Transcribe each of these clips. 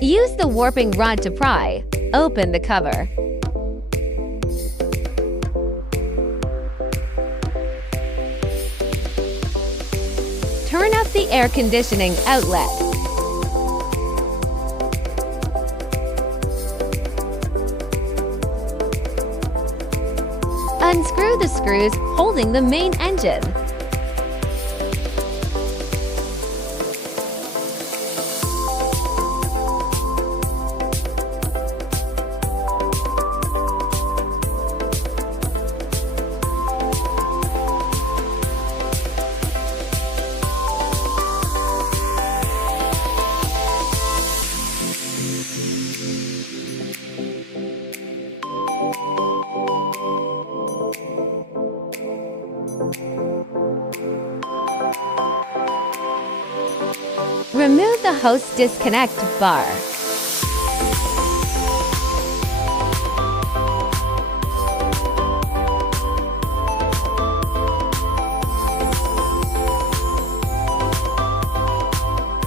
Use the warping rod to pry. Open the cover. Turn up the air conditioning outlet. Unscrew the screws holding the main engine. Remove the hose disconnect bar.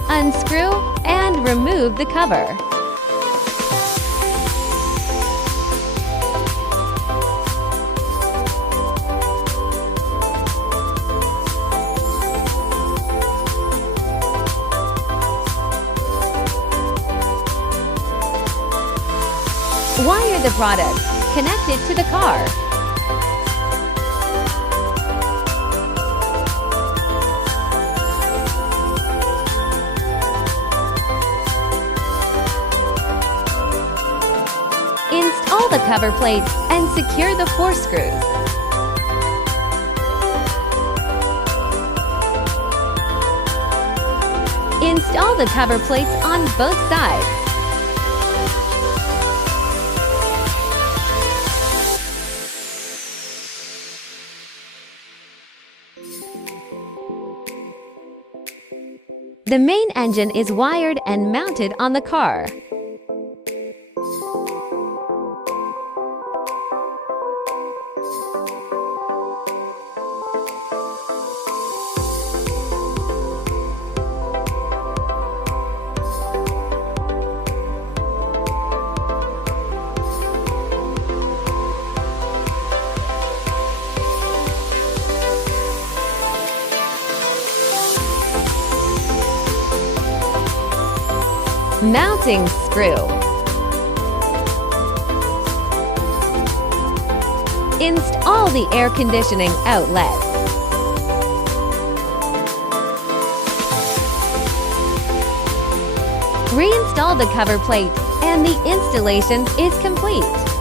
Unscrew and remove the cover. Wire the product. Connect it to the car. Install the cover plate and secure the 4 screws. Install the cover plates on both sides. The main engine is wired and mounted on the car. Mounting screw. Install the air conditioning outlet. Reinstall the cover plate and the installation is complete.